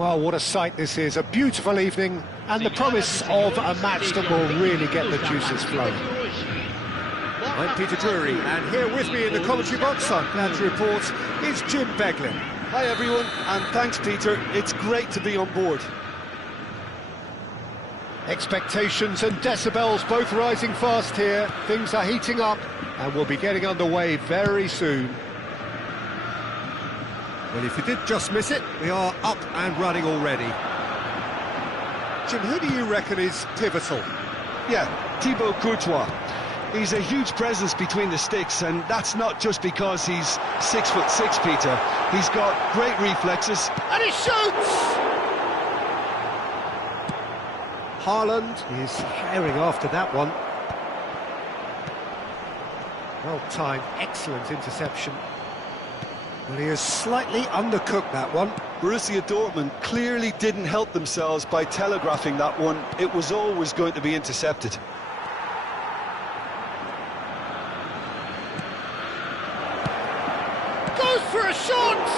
Well, what a sight this is, a beautiful evening and the promise of a match that will really get the juices flowing. I'm Peter Drury, and here with me in the commentary box, I'm glad to report, is Jim Beglin. Hi everyone, and thanks Peter, it's great to be on board. Expectations and decibels both rising fast here, things are heating up and we'll be getting underway very soon. Well, if you did just miss it, we are up and running already. Jim, who do you reckon is pivotal? Yeah, Thibaut Courtois. He's a huge presence between the sticks, and that's not just because he's 6'6", Peter. He's got great reflexes. And he shoots! Haaland is herring after that one. Well timed, excellent interception. Well, he has slightly undercooked that one. Borussia Dortmund clearly didn't help themselves by telegraphing that one. It was always going to be intercepted. Goes for a shot!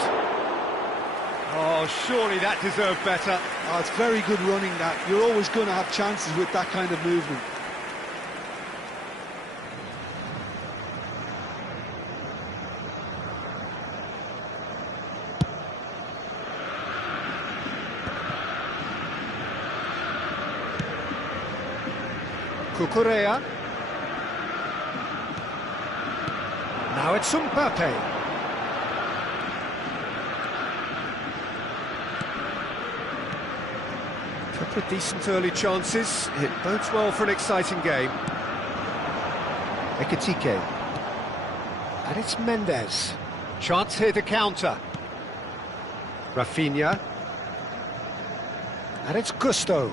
Oh, surely that deserved better. Oh, it's very good running, that. You're always going to have chances with that kind of movement. Cucurella. Now it's Mbappe. Couple of decent early chances. It bodes well for an exciting game. Ekitike. And it's Mendes. Chance here to counter. Rafinha. And it's Gusto.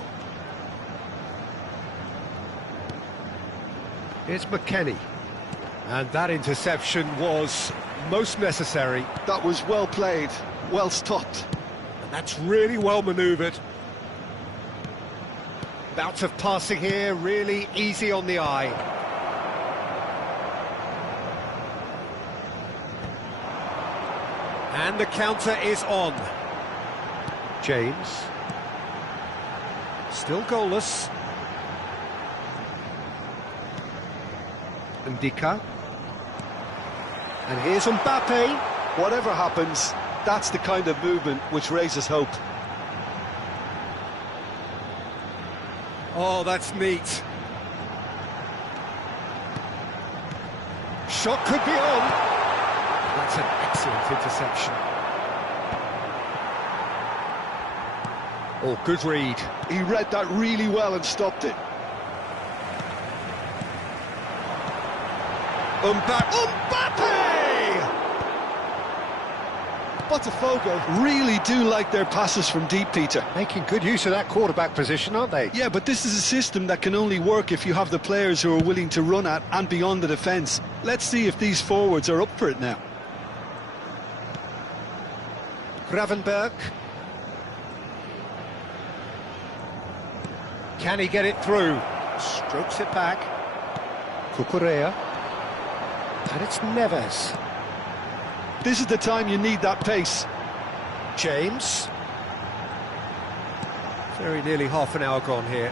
It's McKennie. And that interception was most necessary. That was well played, well stopped. And that's really well manoeuvred. Bouts of passing here, really easy on the eye. And the counter is on. James. Still goalless. Ndika. And here's Mbappe. Whatever happens, that's the kind of movement which raises hope. Oh, that's neat. Shot could be on. That's an excellent interception. Oh, good read. He read that really well and stopped it. Mbappe! Potw really do like their passes from deep, Peter. Making good use of that quarterback position, aren't they? Yeah, but this is a system that can only work if you have the players who are willing to run at and beyond the defence. Let's see if these forwards are up for it now. Gravenberg. Can he get it through? Strokes it back. Cucurella. And it's Neves. This is the time you need that pace. James. Very nearly half an hour gone here.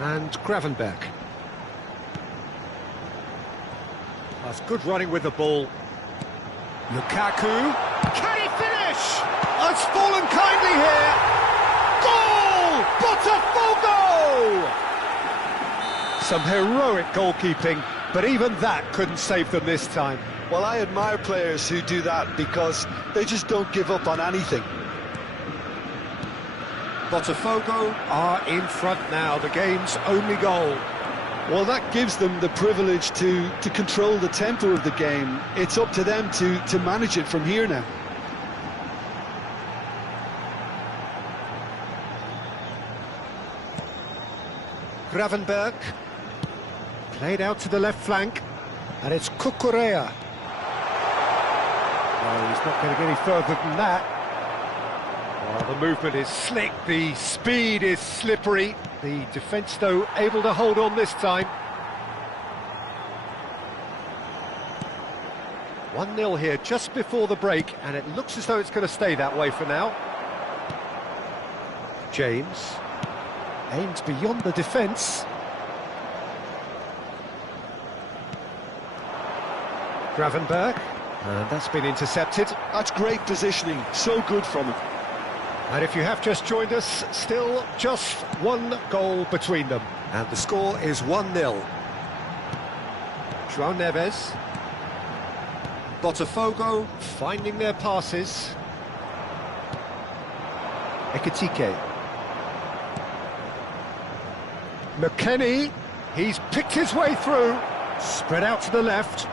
And Gravenberg. That's good running with the ball. Lukaku. Can he finish? Oh, it's fallen kindly here. Goal! Potw! Some heroic goalkeeping, but even that couldn't save them this time. Well, I admire players who do that because they just don't give up on anything. Potw are in front now, the game's only goal. Well, that gives them the privilege to control the tempo of the game. It's up to them to manage it from here now. Gravenberg. Played out to the left flank. And it's Cucurella. No, he's not going to get any further than that. Well, the movement is slick, the speed is slippery. The defence, though, able to hold on this time. 1-0 here just before the break, and it looks as though it's going to stay that way for now. James aims beyond the defence. Gravenberg, and that's been intercepted. That's great positioning, so good from him. And if you have just joined us, still just one goal between them. And the score is 1-0. João Neves. Botafogo finding their passes. Ekitike. McKennie, he's picked his way through. Spread out to the left.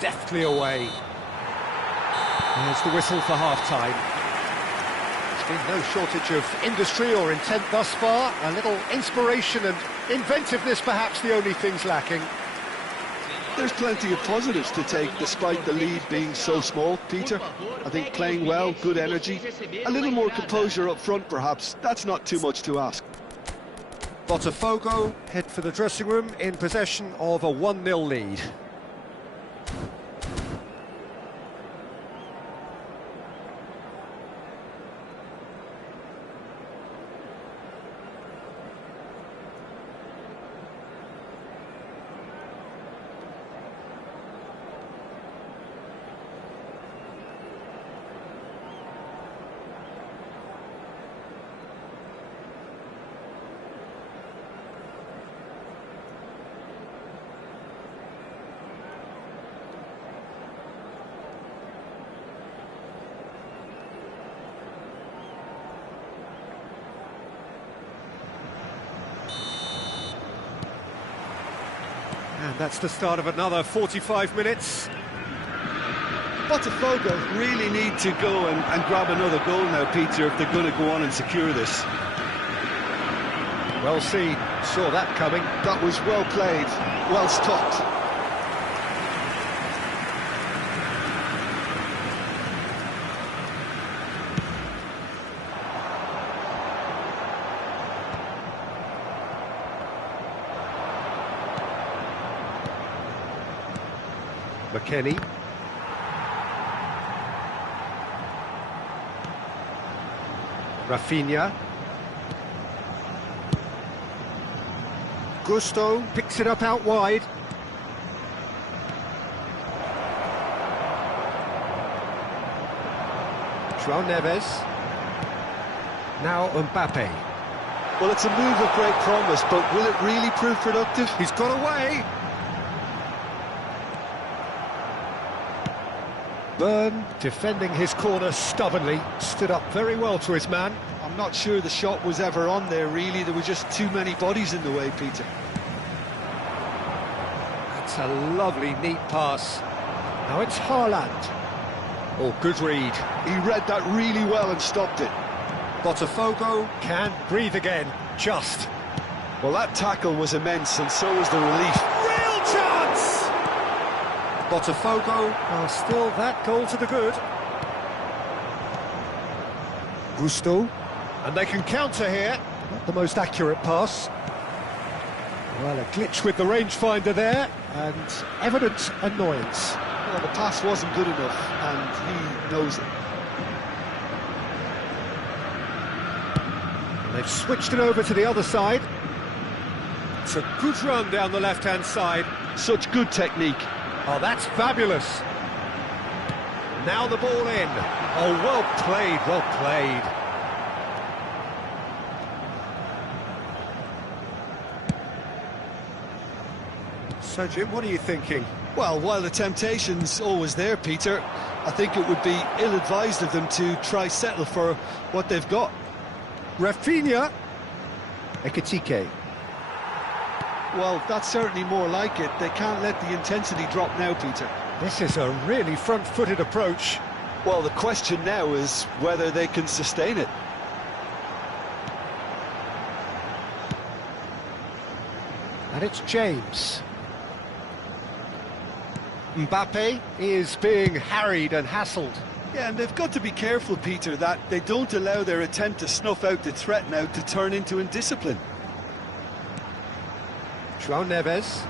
Deftly away. There's the whistle for half-time. There's been no shortage of industry or intent thus far. A little inspiration and inventiveness, perhaps the only things lacking. There's plenty of positives to take despite the lead being so small, Peter. I think playing well, good energy, a little more composure up front perhaps. That's not too much to ask. Botafogo head for the dressing room in possession of a 1-0 lead. And that's the start of another 45 minutes. Botafogo really need to go and grab another goal now, Peter, if they're going to go on and secure this. Well seen, saw that coming. That was well played, well stopped. McKennie. Rafinha. Gusto picks it up out wide. João Neves. Now Mbappe. Well, it's a move of great promise, but will it really prove productive? He's got away. Byrne, defending his corner stubbornly, stood up very well to his man. I'm not sure the shot was ever on there, really. There were just too many bodies in the way, Peter. That's a lovely, neat pass. Now it's Haaland. Oh, good read. He read that really well and stopped it. Botafogo can't breathe again, just. Well, that tackle was immense, and so was the relief. Real chance! Potw, well, still that goal to the good. Gusto, and they can counter here. Not the most accurate pass. Well, a glitch with the rangefinder there, and evident annoyance. Well, the pass wasn't good enough, and he knows it. And they've switched it over to the other side. It's a good run down the left-hand side. Such good technique. Oh, that's fabulous. Now the ball in. Oh, well played, well played. So, Jim, what are you thinking? Well, while the temptation's always there, Peter, I think it would be ill-advised of them to try settle for what they've got. Rafinha. Ekitike. Well, that's certainly more like it. They can't let the intensity drop now, Peter. This is a really front-footed approach. Well, the question now is whether they can sustain it. And it's James. Mbappe is being harried and hassled. Yeah, and they've got to be careful, Peter, that they don't allow their attempt to snuff out the threat now to turn into indiscipline. João Neves.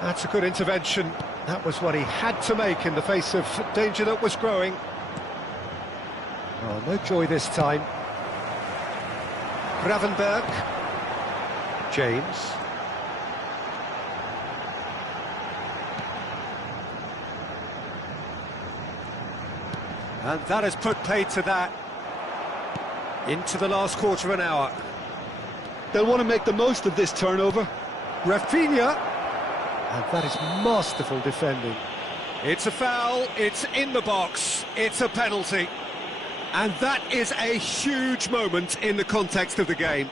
That's a good intervention. That was what he had to make in the face of danger that was growing. Oh, no joy this time. Gravenberg. James. And that has put paid to that. Into the last quarter of an hour. They'll want to make the most of this turnover. Rafinha. And that is masterful defending. It's a foul, it's in the box, it's a penalty. And that is a huge moment in the context of the game.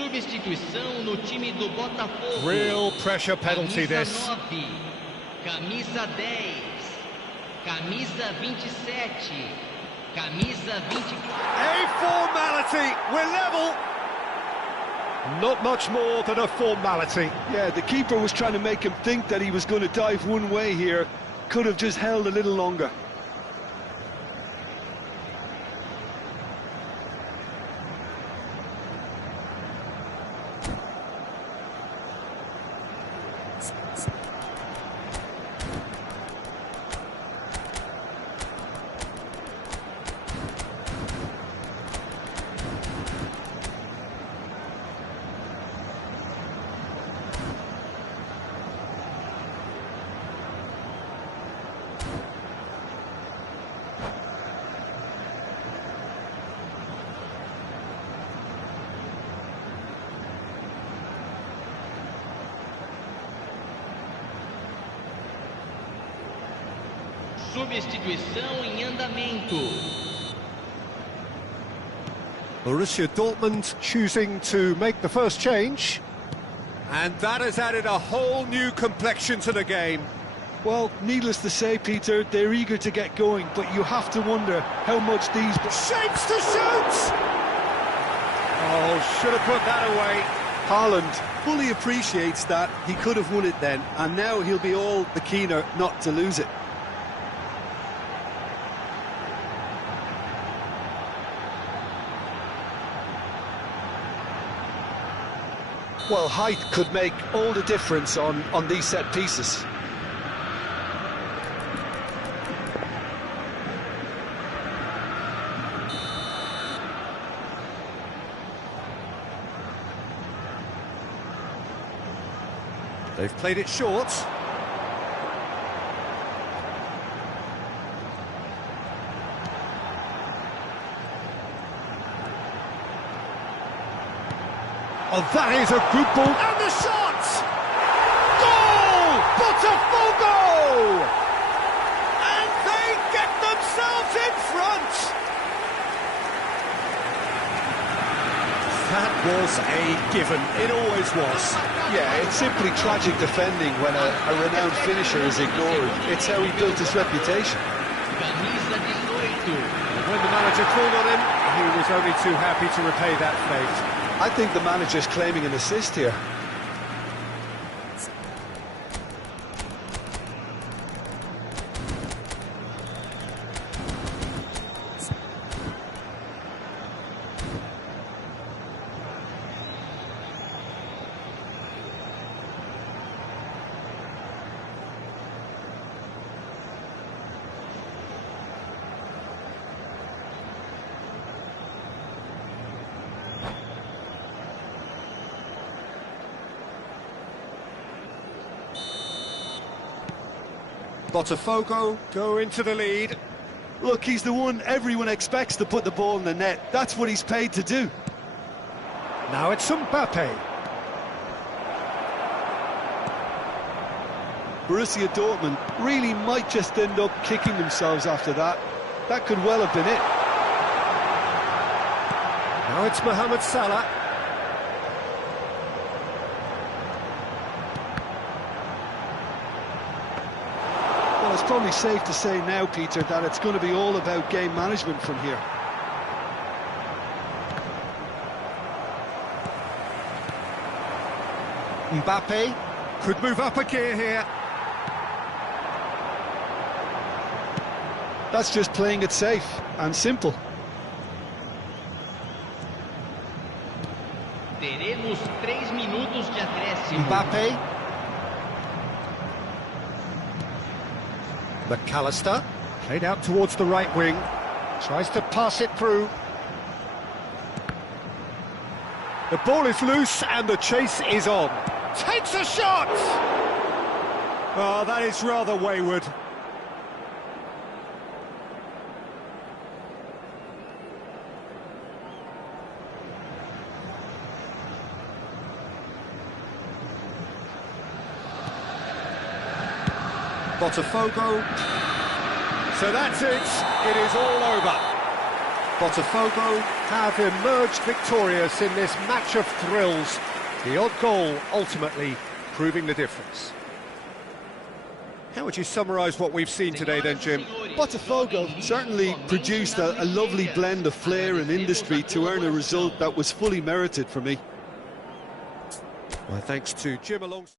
Substituição no time do Botafogo. Real pressure penalty this. Camisa 10, camisa 27, camisa 24. A formality, we're level. Not much more than a formality. Yeah, the keeper was trying to make him think that he was going to dive one way here. Could have just held a little longer. Substituição em andamento. Borussia Dortmund choosing to make the first change. And that has added a whole new complexion to the game. Well, needless to say, Peter, they're eager to get going, but you have to wonder how much these... Shapes to shoot! Oh, should have put that away. Haaland fully appreciates that. He could have won it then, and now he'll be all the keener not to lose it. Well, height could make all the difference on these set pieces. They've played it short. Oh, that is a good ball. And the shot! Goal! Botafogo! And they get themselves in front! That was a given. It always was. Yeah, it's simply tragic defending when a renowned finisher is ignored. It's how he built his reputation. Camisa 18. When the manager called on him, he was only too happy to repay that fate. I think the manager's claiming an assist here. Botafogo go into the lead. Look, he's the one everyone expects to put the ball in the net. That's what he's paid to do. Now it's Mbappe. Borussia Dortmund really might just end up kicking themselves after that. That could well have been it. Now it's Mohamed Salah. Well, it's probably safe to say now, Peter, that it's going to be all about game management from here. Mbappe could move up a gear here. That's just playing it safe and simple. Teremos 3 minutos de acréscimo. Mbappe. McAllister, played out towards the right wing, tries to pass it through. The ball is loose and the chase is on. Takes a shot! Oh, that is rather wayward. Botafogo. So that's it. It is all over. Potw have emerged victorious in this match of thrills. The odd goal ultimately proving the difference. How would you summarise what we've seen today then, Jim? Potw certainly produced a lovely blend of flair and industry to earn a result that was fully merited for me. Well, thanks to Jim alongside.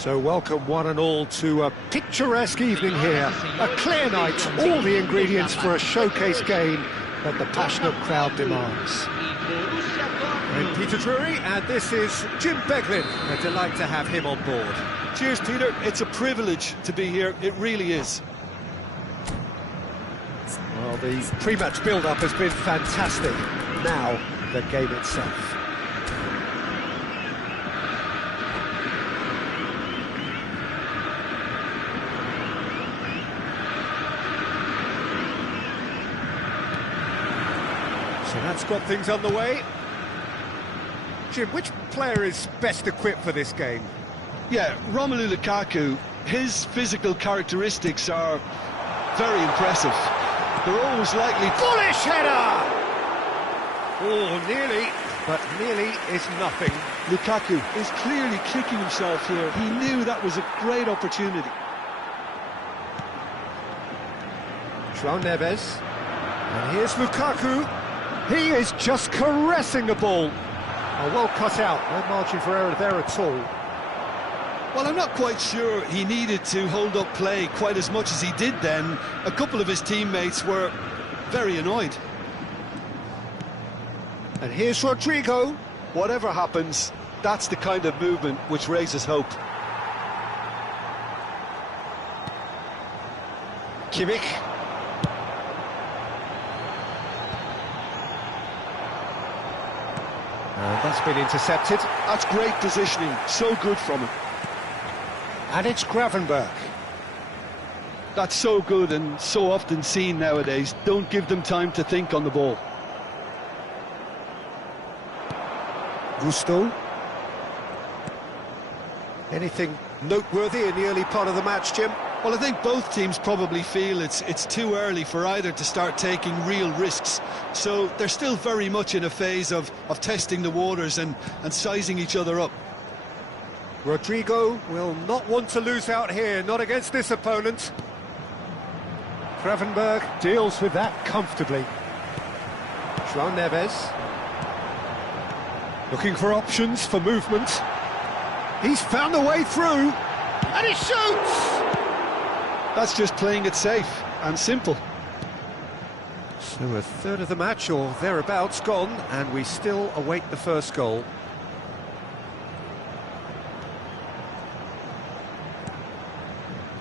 So welcome one and all to a picturesque evening here. A clear night, all the ingredients for a showcase game that the passionate crowd demands. I'm Peter Drury, and this is Jim Beglin. A delight to have him on board. Cheers, Peter. It's a privilege to be here. It really is. Well, the pre-match build-up has been fantastic. Now, the game itself. So that's got things underway. Jim, which player is best equipped for this game? Yeah, Romelu Lukaku, his physical characteristics are very impressive. They're always likely... Bullish header! Oh, nearly, but nearly is nothing. Lukaku is clearly kicking himself here. He knew that was a great opportunity. João Neves. And here's Lukaku. He is just caressing the ball. Oh, well cut out. No margin for error there at all. Well, I'm not quite sure he needed to hold up play quite as much as he did then. A couple of his teammates were very annoyed. And here's Rodrigo. Whatever happens, that's the kind of movement which raises hope. Kimmich. That's been intercepted. That's great positioning, so good from him. And it's Gravenberch. That's so good and so often seen nowadays. Don't give them time to think on the ball. Gusto. Anything noteworthy in the early part of the match, Jim? Well, I think both teams probably feel it's too early for either to start taking real risks. So they're still very much in a phase of testing the waters and sizing each other up. Rodrigo will not want to lose out here, not against this opponent. Gravenberch deals with that comfortably. João Neves. Looking for options for movement. He's found a way through. And he shoots! That's just playing it safe and simple. So a third of the match, or thereabouts, gone, and we still await the first goal.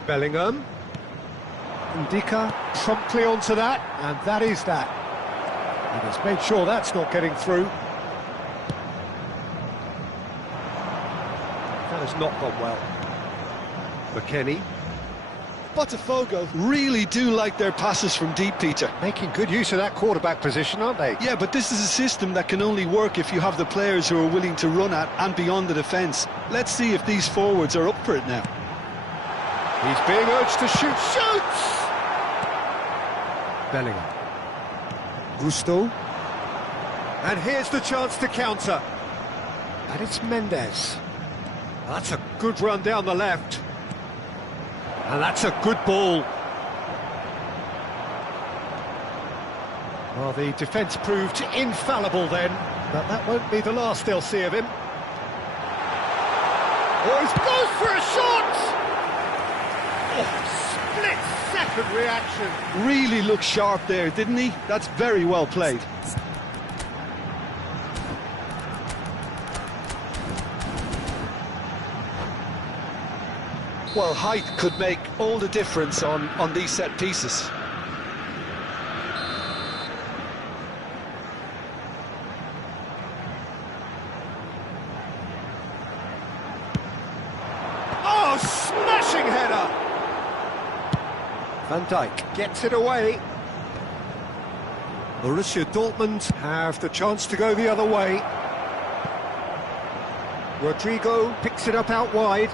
Bellingham. Ndika promptly onto that, and that is that. And he's made sure that's not getting through. That has not gone well. McKennie. Potw really do like their passes from deep, Peter. Making good use of that quarterback position, aren't they? Yeah, but this is a system that can only work if you have the players who are willing to run at and beyond the defence. Let's see if these forwards are up for it now. He's being urged to shoot. Shoots! Bellingham. Gusto. And here's the chance to counter. And it's Mendes. That's a good run down the left. And that's a good ball. Well, the defence proved infallible then, but that won't be the last they'll see of him. Oh, he goes for a shot! Oh, split-second reaction. Really looked sharp there, didn't he? That's very well played. Well, height could make all the difference on these set pieces. Oh, smashing header! Van Dijk gets it away. Borussia Dortmund have the chance to go the other way. Rodrigo picks it up out wide.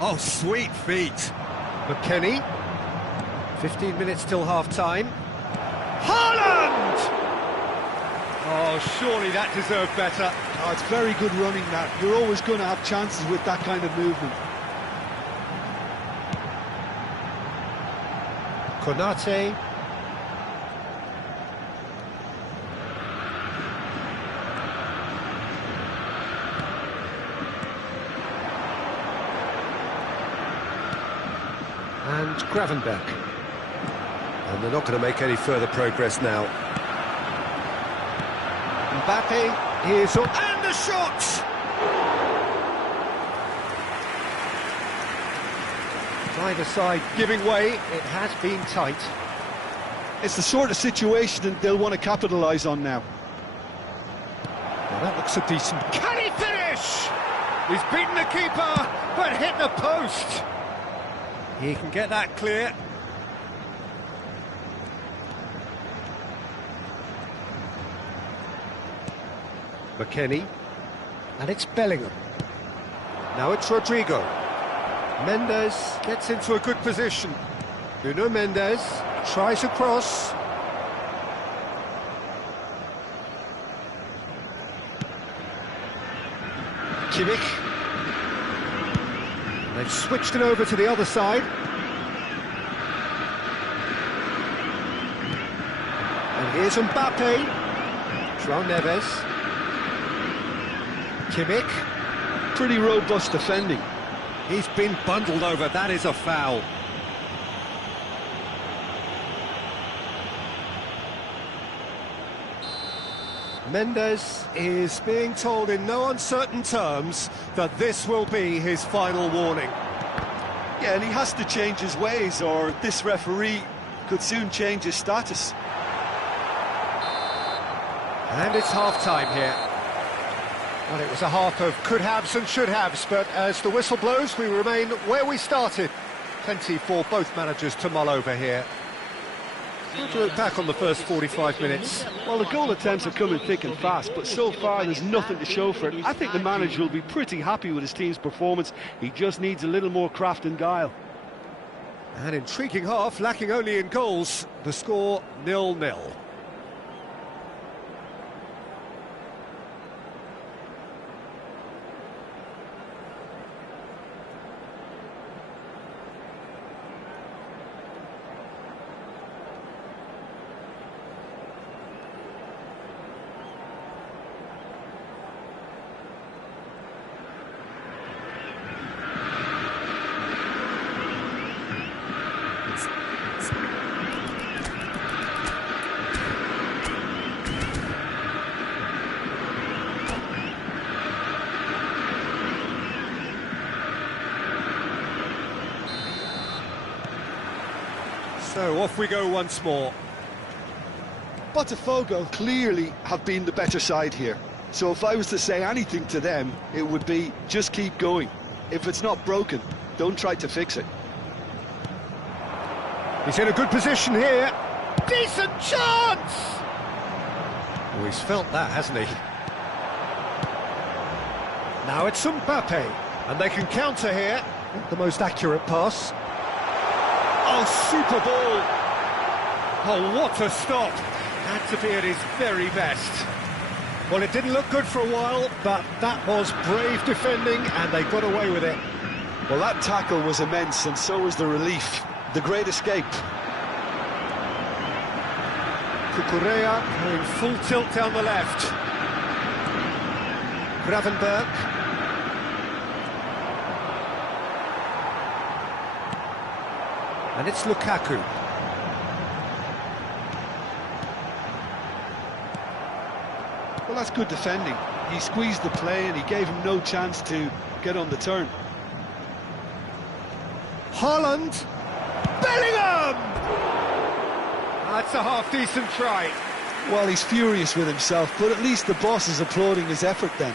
Oh, sweet feet. McKennie. 15 minutes till half-time. Haaland! Oh, surely that deserved better. Oh, it's very good running, that. You're always going to have chances with that kind of movement. Konate. Gravenberch. And they're not going to make any further progress now. Mbappe, here's up, and the shot! Either side giving way, it has been tight. It's the sort of situation they'll want to capitalise on now. Well, that looks a decent... Can he finish? He's beaten the keeper, but hit the post. He can get that clear. McKennie, and it's Bellingham. Now it's Rodrigo. Mendes gets into a good position. Nuno Mendes tries a cross. Kimmich. They've switched it over to the other side. And here's Mbappe. João Neves. Kimmich. Pretty robust defending. He's been bundled over, that is a foul. Mendes is being told in no uncertain terms that this will be his final warning. Yeah, and he has to change his ways, or this referee could soon change his status. And it's half-time here. Well, it was a half of could-haves and should-haves, but as the whistle blows, we remain where we started. Plenty for both managers to mull over here. How do you look back on the first 45 minutes? Well, the goal attempts are coming thick and fast, but so far there's nothing to show for it. I think the manager will be pretty happy with his team's performance. He just needs a little more craft and guile. An intriguing half, lacking only in goals. The score 0-0. So off we go once more. Potw clearly have been the better side here. So if I was to say anything to them, it would be just keep going. If it's not broken, don't try to fix it. He's in a good position here. Decent chance! Oh, he's felt that, hasn't he? Now it's Mbappe, and they can counter here. Not the most accurate pass. Oh, super ball! Oh, what a stop! Had to be at his very best. Well, it didn't look good for a while, but that was brave defending, and they got away with it. Well, that tackle was immense, and so was the relief. The great escape. Cucurella going full tilt down the left. Gravenberch. And it's Lukaku. Well, that's good defending. He squeezed the play and he gave him no chance to get on the turn. Haaland. Bellingham! That's a half-decent try. Well, he's furious with himself, but at least the boss is applauding his effort then.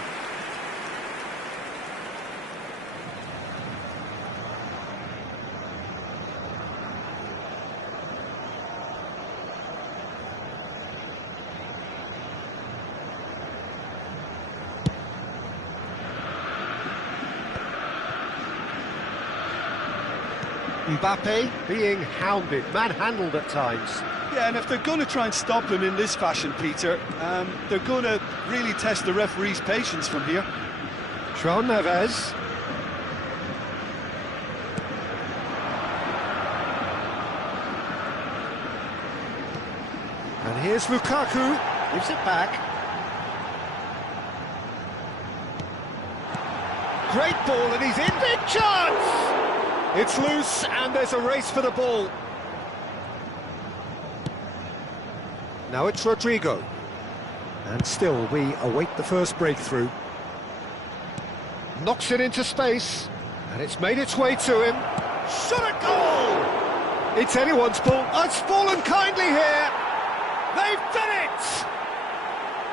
Mbappe being hounded, manhandled at times. Yeah, and if they're going to try and stop him in this fashion, Peter, they're going to really test the referee's patience from here. João Neves. And here's Lukaku, gives it back. Great ball, and he's in. Big chance! It's loose, and there's a race for the ball. Now it's Rodrigo. And still, we await the first breakthrough. Knocks it into space, and it's made its way to him. Shot at goal! It's anyone's ball. It's fallen kindly here. They've done it!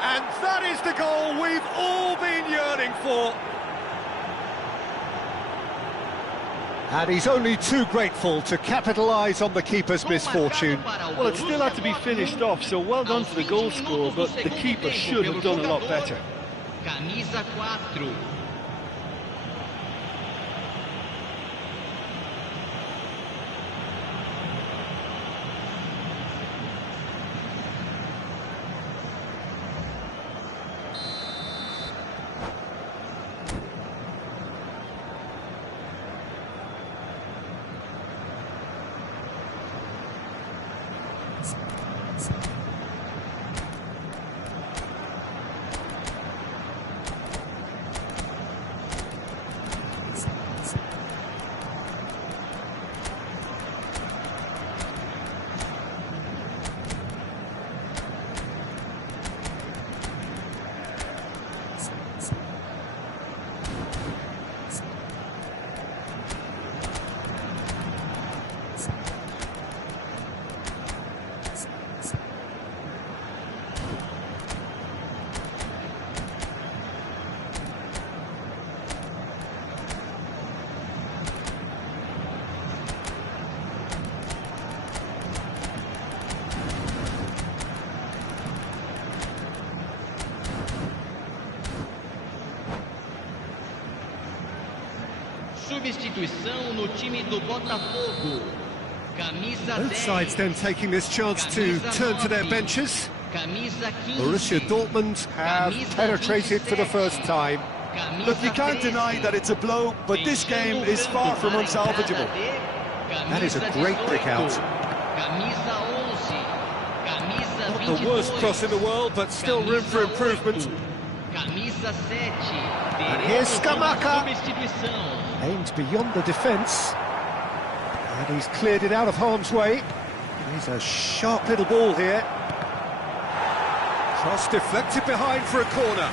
And that is the goal we've all been yearning for. And he's only too grateful to capitalise on the keeper's misfortune. Well, it still had to be finished off, so well done to the goal scorer, but the keeper should have done a lot better. Camisa 4. Substituição no time do Botafogo. Camisa 10. Both sides then taking this chance to turn to their benches. Camisa 15. Borussia Dortmund have penetrated for the first time. Look, you can't deny that it's a blow, but this game is far from unsalvageable. That is a great pick out. Camisa 11. Camisa Not the worst cross in the world, but still room for improvement. Camisa 7. And here's Scamacca. Substituição. Aimed beyond the defence. And he's cleared it out of harm's way. He's a sharp little ball here. Cross deflected behind for a corner.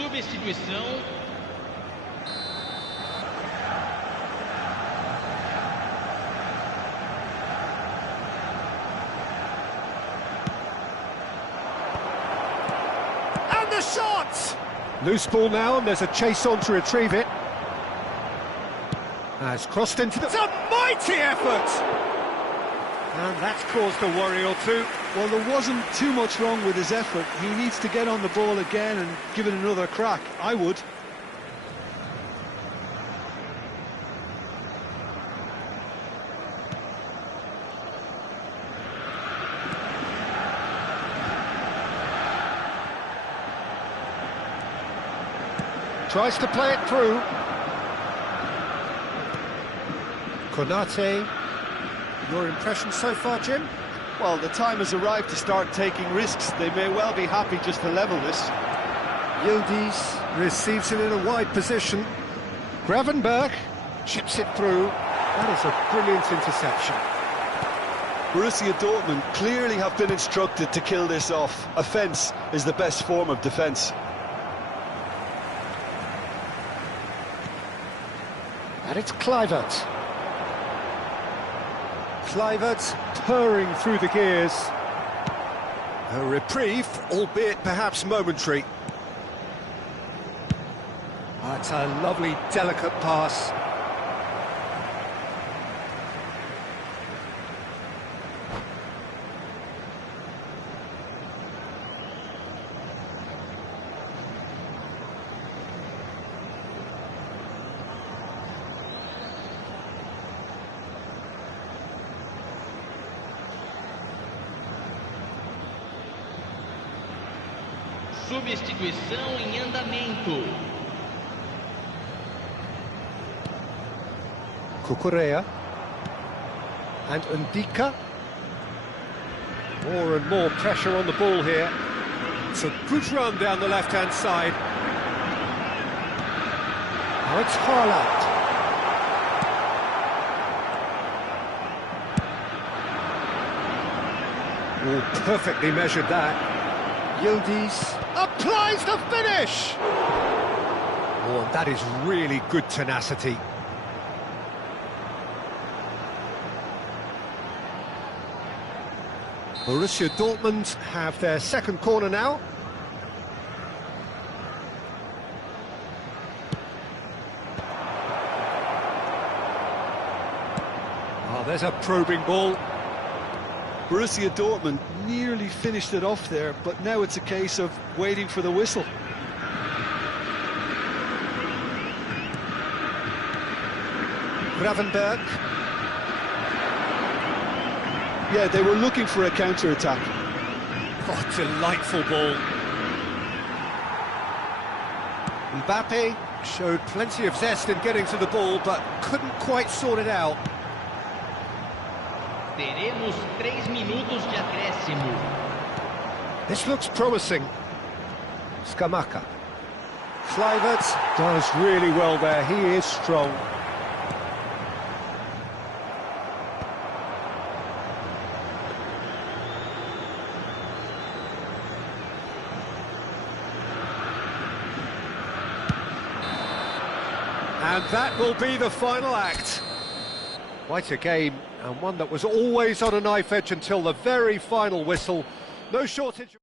Substituição. And the shot! Loose ball now, and there's a chase on to retrieve it. Has crossed into the... It's a mighty effort! And that's caused a worry or two. Well, there wasn't too much wrong with his effort. He needs to get on the ball again and give it another crack. I would. Tries to play it through. Konate. Your impression so far, Jim? Well, the time has arrived to start taking risks. They may well be happy just to level this. Yildiz receives it in a wide position. Gravenberg chips it through. That is a brilliant interception. Borussia Dortmund clearly have been instructed to kill this off. Offence is the best form of defence. And it's Kluivert. Kluivert purring through the gears. A reprieve, albeit perhaps momentary. That's a lovely, delicate pass. Substituição em andamento. Cucurella and Ndika. More and more pressure on the ball here. It's a good run down the left-hand side. Now it's Haaland. Oh, perfectly measured that. Yildiz applies the finish! Oh, and that is really good tenacity. Borussia Dortmund have their second corner now. Oh, there's a probing ball. Borussia Dortmund nearly finished it off there, but now it's a case of waiting for the whistle. Gravenberg. Yeah, they were looking for a counter-attack. Oh, delightful ball. Mbappe showed plenty of zest in getting to the ball, but couldn't quite sort it out. Teremos 3 minutos de acréscimo. This looks promising. Scamacca. Kluivert does really well there, he is strong. And that will be the final act. Quite a game, and one that was always on a knife edge until the very final whistle. No shortage of...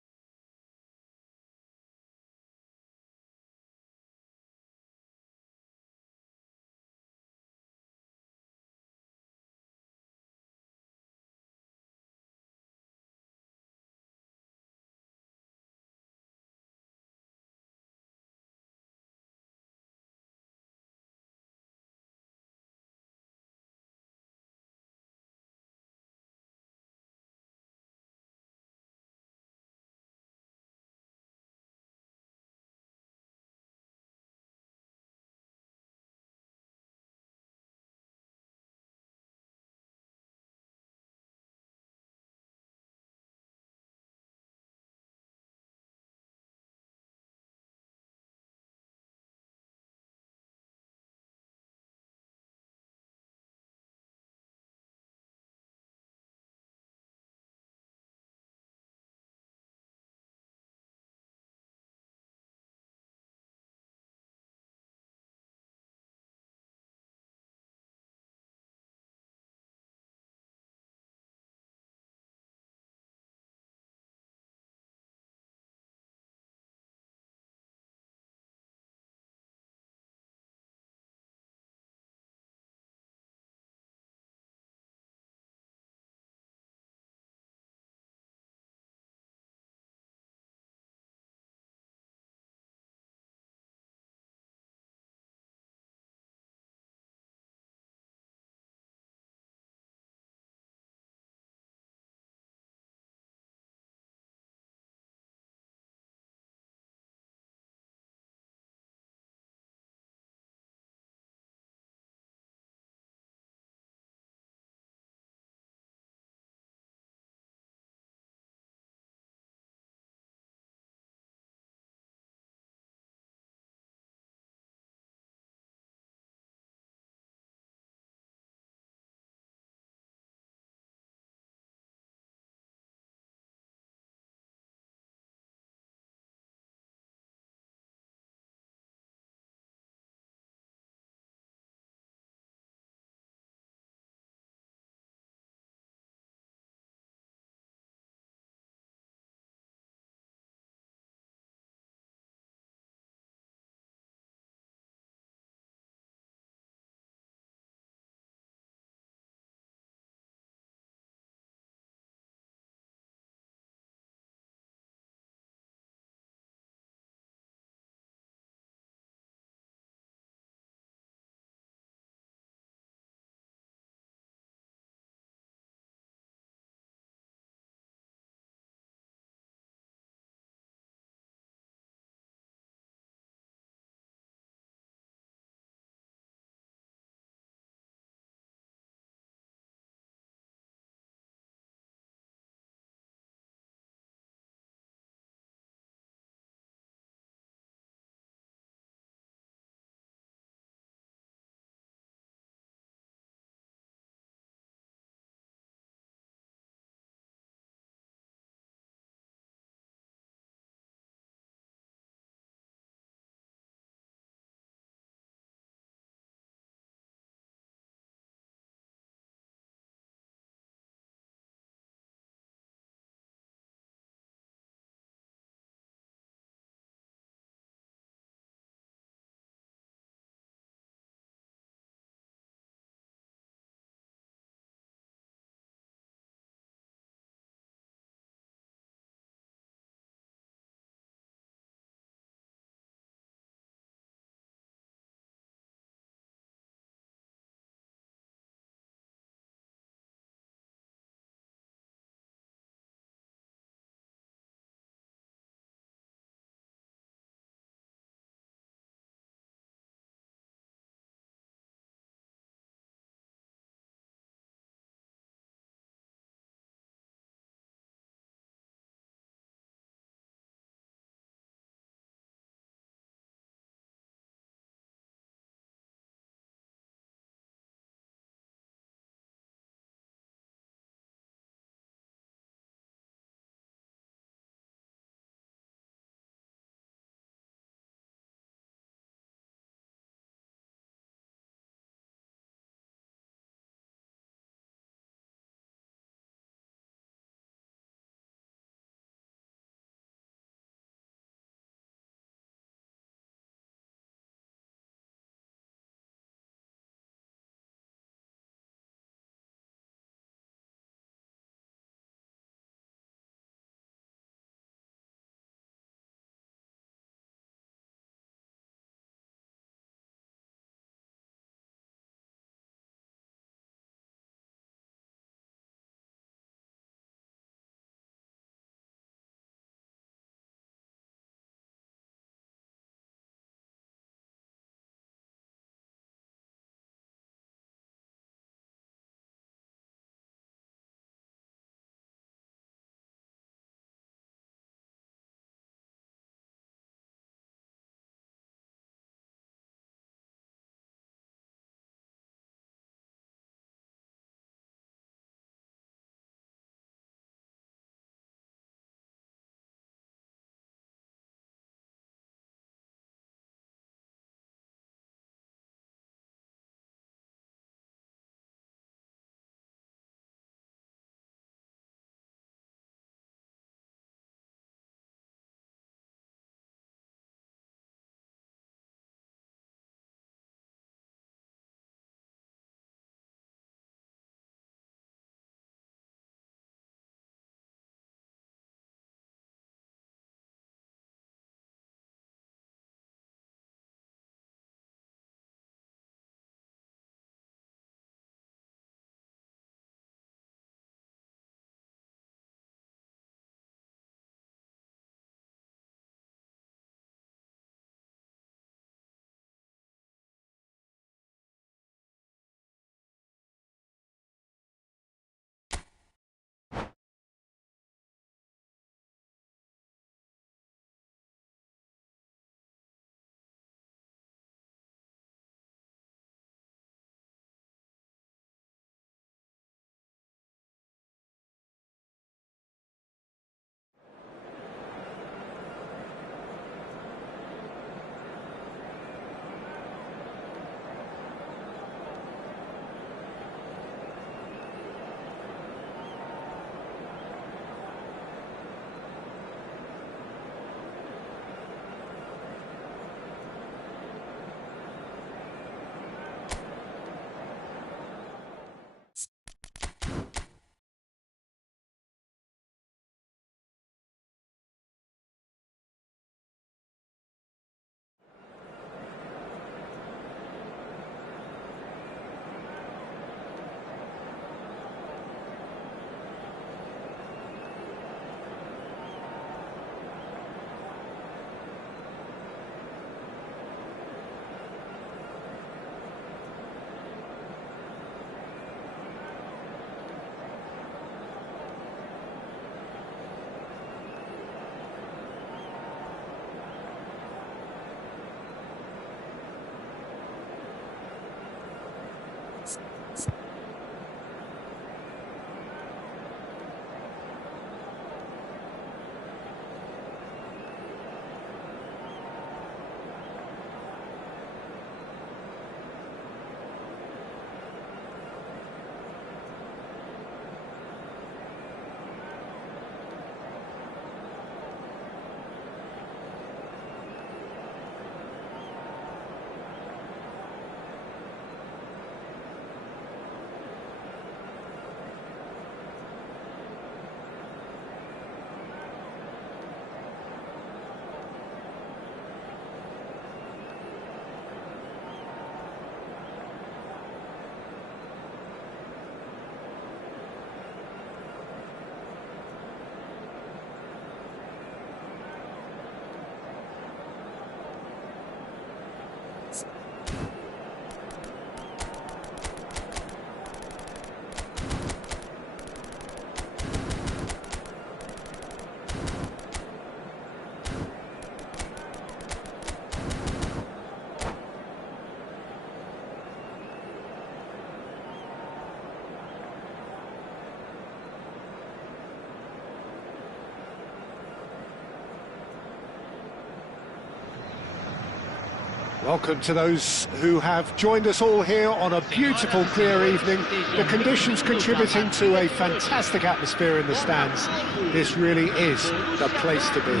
Welcome to those who have joined us all here on a beautiful, clear evening. The conditions contributing to a fantastic atmosphere in the stands. This really is the place to be.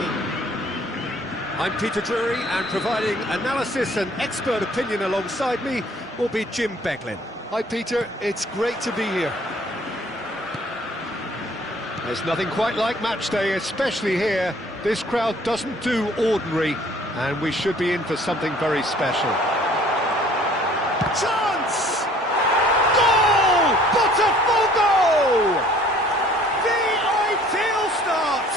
I'm Peter Drury, and providing analysis and expert opinion alongside me will be Jim Beglin. Hi Peter, it's great to be here. There's nothing quite like match day, especially here. This crowd doesn't do ordinary, and we should be in for something very special. Chance! Goal! Potw! The ideal start!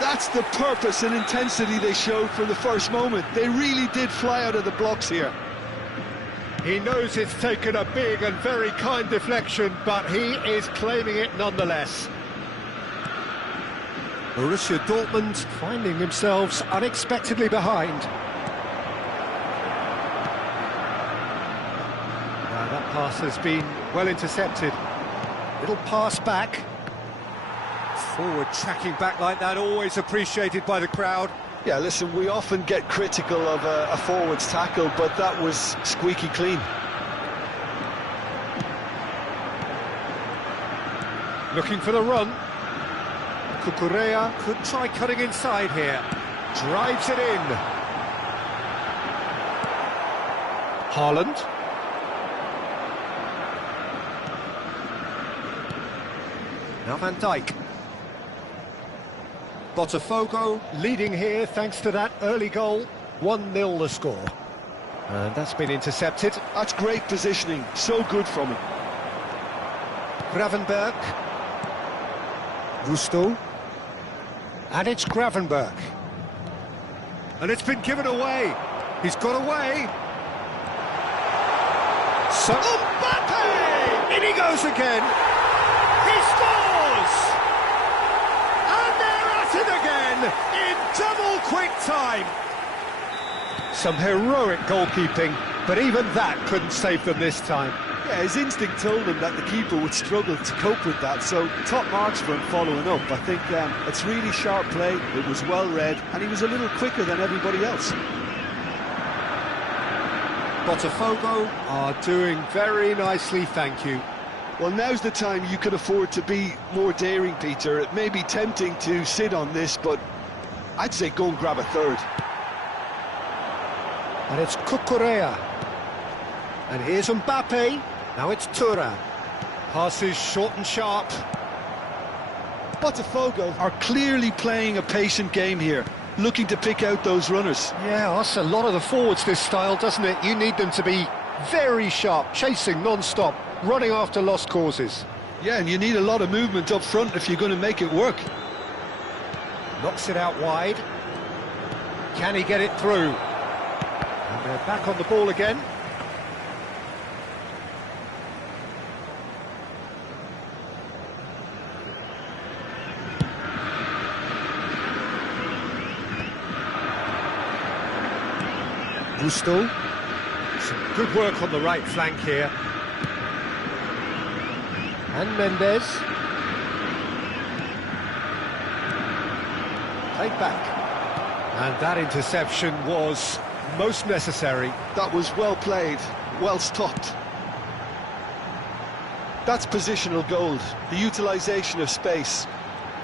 That's the purpose and intensity they showed from the first moment. They really did fly out of the blocks here. He knows it's taken a big and very kind deflection, but he is claiming it nonetheless. Borussia Dortmund finding themselves unexpectedly behind. Now that pass has been well intercepted. Little pass back. Forward tracking back like that, always appreciated by the crowd. Yeah, listen, we often get critical of a forward's tackle, but that was squeaky clean. Looking for the run. Cucurella could try cutting inside here. Drives it in. Haaland. Now Van Dijk. Potw leading here thanks to that early goal. 1-0 the score. And that's been intercepted. That's great positioning, so good from him. Gravenberg. Gusto. And it's Gravenberg. And it's been given away. He's got away. So Mbappe! In he goes again. He scores! And they're at it again in double quick time. Some heroic goalkeeping, but even that couldn't save them this time. Yeah, his instinct told him that the keeper would struggle to cope with that, so top marks for him following up. I think it's really sharp play, it was well read, and he was a little quicker than everybody else. Potw are doing very nicely, thank you. Well, now's the time you can afford to be more daring, Peter. It may be tempting to sit on this, but I'd say go and grab a third. And it's Cucurella. And here's Mbappe. Now it's Thuram. Passes short and sharp. Potw are clearly playing a patient game here, looking to pick out those runners. Yeah, that's a lot of the forwards, this style, doesn't it? You need them to be very sharp, chasing non-stop, running after lost causes. Yeah, and you need a lot of movement up front if you're going to make it work. Knocks it out wide. Can he get it through? And they're back on the ball again. Gusto. Some good work on the right flank here. And Mendes. Played back. And that interception was most necessary. That was well played, well stopped. That's positional gold, the utilisation of space.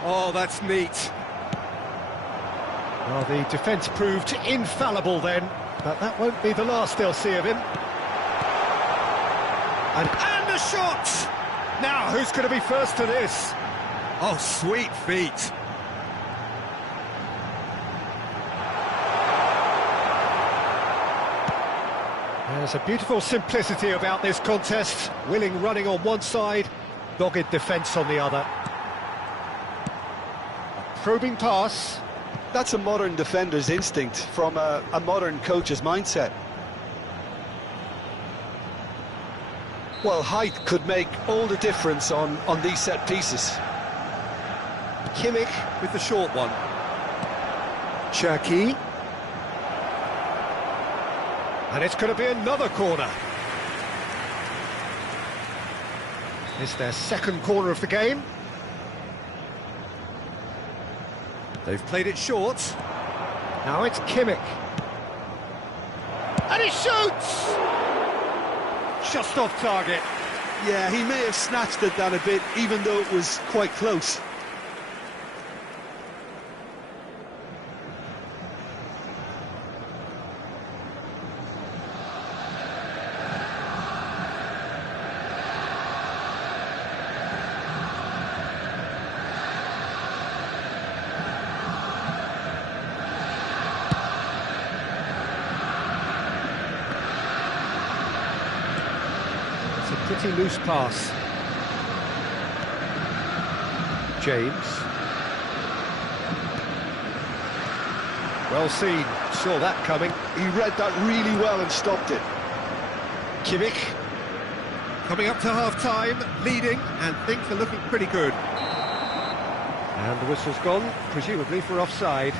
Oh, that's neat. Well, the defence proved infallible then, but that won't be the last they'll see of him. And a shot! Now, who's going to be first to this? Oh, sweet feet. There's a beautiful simplicity about this contest. Willing running on one side, dogged defence on the other. A probing pass. That's a modern defender's instinct from a modern coach's mindset. Well, height could make all the difference on these set pieces. Kimmich with the short one. Cherki. And it's going to be another corner. It's their second corner of the game. They've played it short. Now it's Kimmich. And he shoots! Just off target. Yeah, he may have snatched at that a bit, even though it was quite close. Pretty loose pass. James. Well seen, saw that coming. He read that really well and stopped it. Kimmich. Coming up to half-time, leading, and things are looking pretty good. And the whistle's gone, presumably for offside.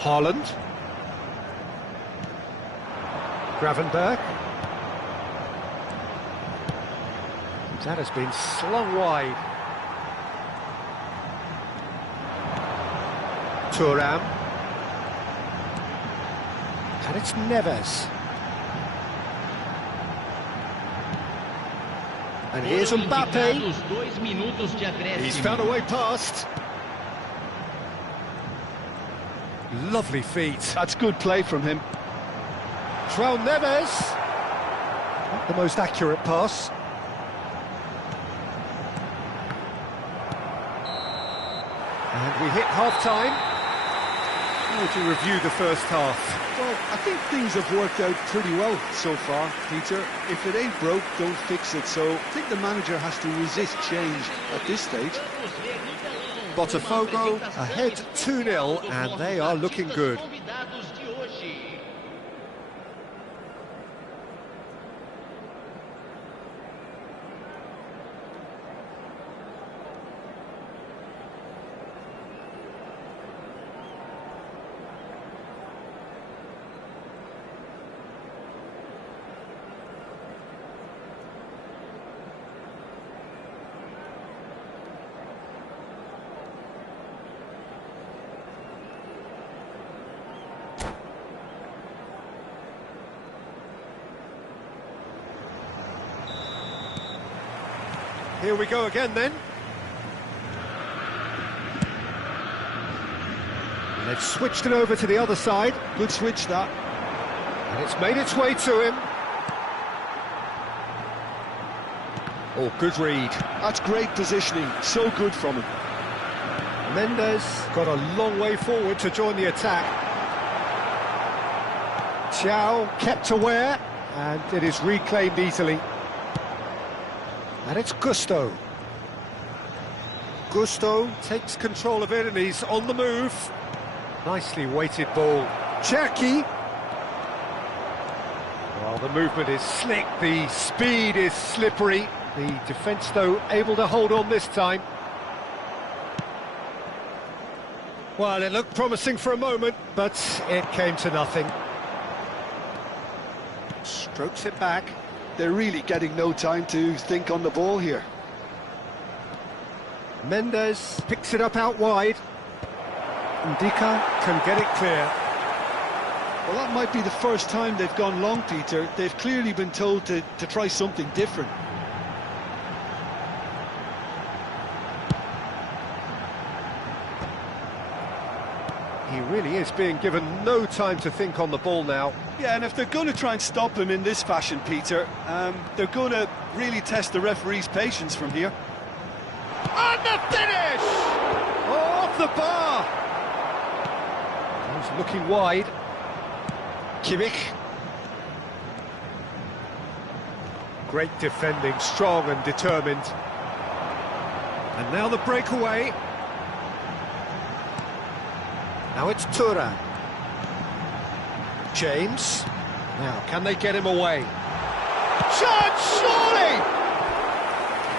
Haaland. Gravenberg. That has been slung wide. Thuram. And it's Neves. And here's Mbappe. He's found a way past. Lovely feet. That's good play from him. Neves. Not the most accurate pass. And we hit half-time. How would you review the first half? Well, I think things have worked out pretty well so far, Peter. If it ain't broke, don't fix it. So I think the manager has to resist change at this stage. Potw ahead 2-0, and they are looking good. Here we go again then. And they've switched it over to the other side. Good switch, that. And it's made its way to him. Oh, good read. That's great positioning. So good from him. Mendes got a long way forward to join the attack. Potw kept aware, and it is reclaimed easily. And it's Gusto. Gusto takes control of it and he's on the move. Nicely weighted ball. Cherki. Well, the movement is slick, the speed is slippery. The defence, though, able to hold on this time. Well, it looked promising for a moment, but it came to nothing. Strokes it back. They're really getting no time to think on the ball here. Mendes picks it up out wide. Ndika can get it clear. Well, that might be the first time they've gone long, Peter. They've clearly been told to try something different. He really is being given no time to think on the ball now. Yeah, and if they're going to try and stop him in this fashion, Peter, they're going to really test the referee's patience from here. And the finish! Oh, off the bar! He's looking wide. Kimmich. Great defending, strong and determined. And now the breakaway. Now it's Thuram. James. Now, can they get him away? Chance, surely!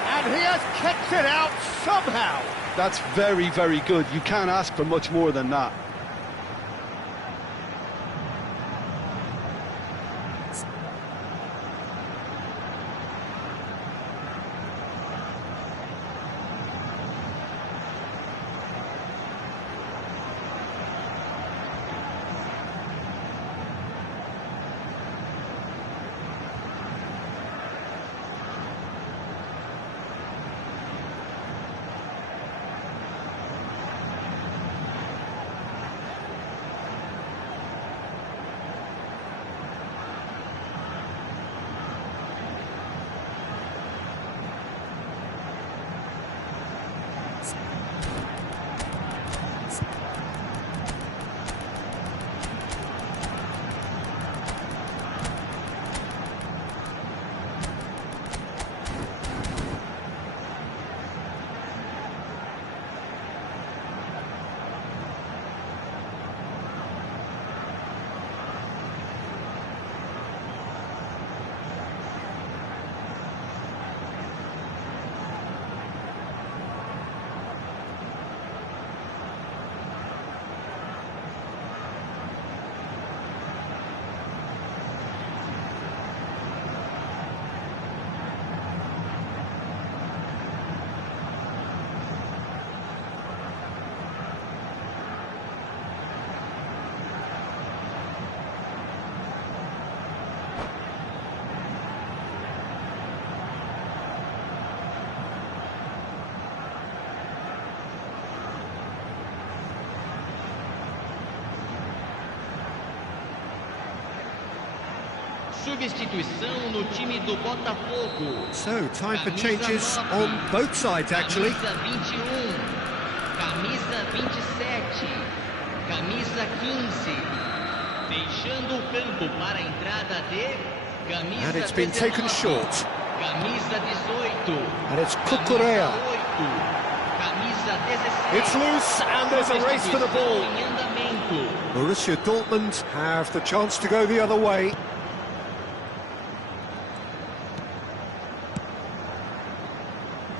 And he has kept Gets it out somehow. That's very, very good. You can't ask for much more than that. Substituição no time do Botafogo. So, time for changes on both sides, actually. Camisa 21, camisa 27, camisa 15. Deixando o campo para a entrada de camisa And it's been taken 19, short. camisa 18. And it's Cucurella. Camisa 17. It's loose, and there's a race for the ball. Em andamento. Borussia Dortmund have the chance to go the other way.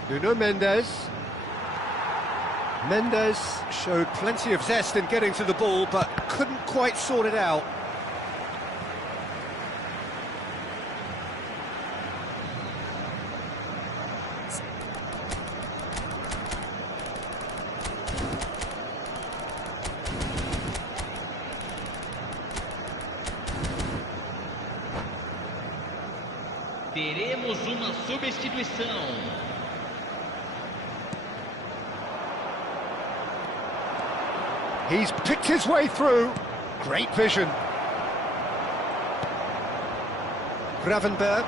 Nuno Mendes. Mendes showed plenty of zest in getting to the ball, but couldn't quite sort it out. Teremos uma substituição. He's picked his way through. Great vision. Gravenberg.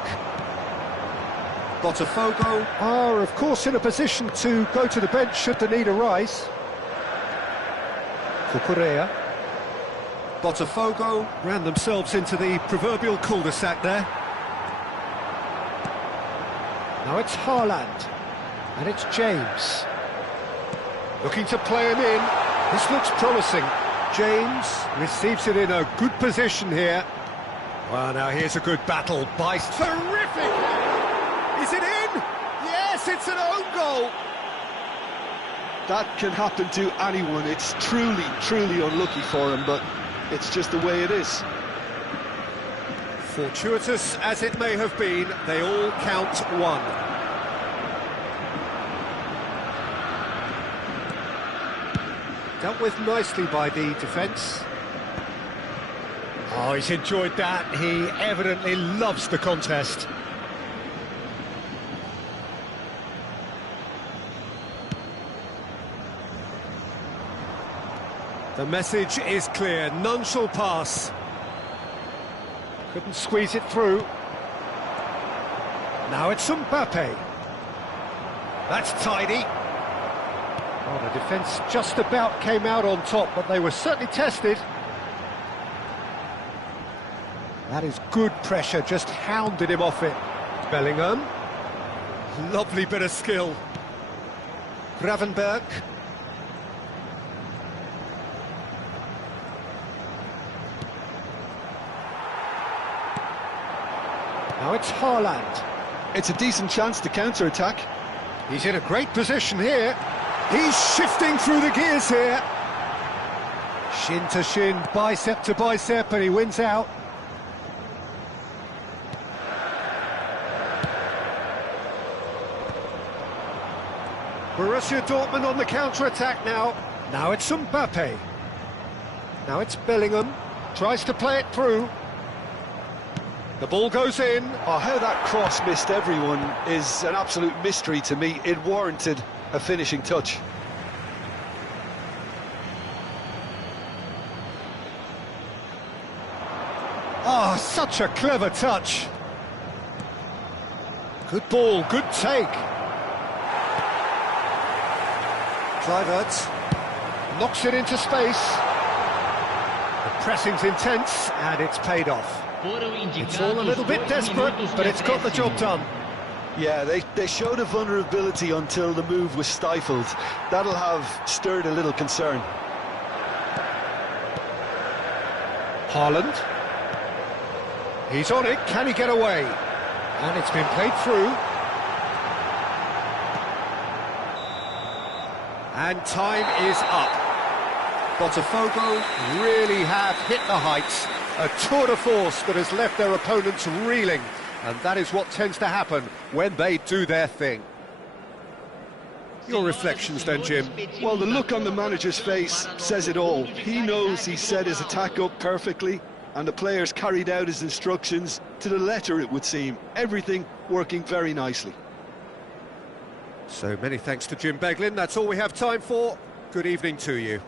Botafogo are, of course, in a position to go to the bench should the need arise. Cucurella. Botafogo ran themselves into the proverbial cul-de-sac there. Now it's Haaland. And it's James. Looking to play him in. This looks promising. James receives it in a good position here. Well, now here's a good battle by... Terrific! Is it in? Yes, it's an own goal! That can happen to anyone. It's truly, truly unlucky for him, but it's just the way it is. Fortuitous as it may have been, they all count one. Dealt with nicely by the defence. Oh, he's enjoyed that. He evidently loves the contest. The message is clear, none shall pass. Couldn't squeeze it through. Now it's Mbappe. That's tidy. Oh, the defence just about came out on top, but they were certainly tested. That is good pressure, just hounded him off it. Bellingham. Lovely bit of skill. Gravenberg. Now it's Haaland. It's a decent chance to counter-attack. He's in a great position here. He's shifting through the gears here. Shin to shin, bicep to bicep, and he wins out. Borussia Dortmund on the counter-attack now. Now it's Mbappe. Now it's Bellingham. Tries to play it through. The ball goes in. Oh, how that cross missed everyone is an absolute mystery to me. It warranted a finishing touch. Oh, such a clever touch. Good ball, good take. Kluivert knocks it into space. The pressing's intense, and it's paid off. It's all a little bit desperate, but it's got the job done. Yeah, they showed a vulnerability until the move was stifled. That'll have stirred a little concern. Haaland. He's on it, can he get away? And it's been played through. And time is up. Potw really have hit the heights. A tour de force that has left their opponents reeling. And that is what tends to happen when they do their thing. Your reflections then, Jim? Well, the look on the manager's face says it all. He knows he set his attack up perfectly, and the players carried out his instructions to the letter, it would seem. Everything working very nicely. So many thanks to Jim Beglin. That's all we have time for. Good evening to you.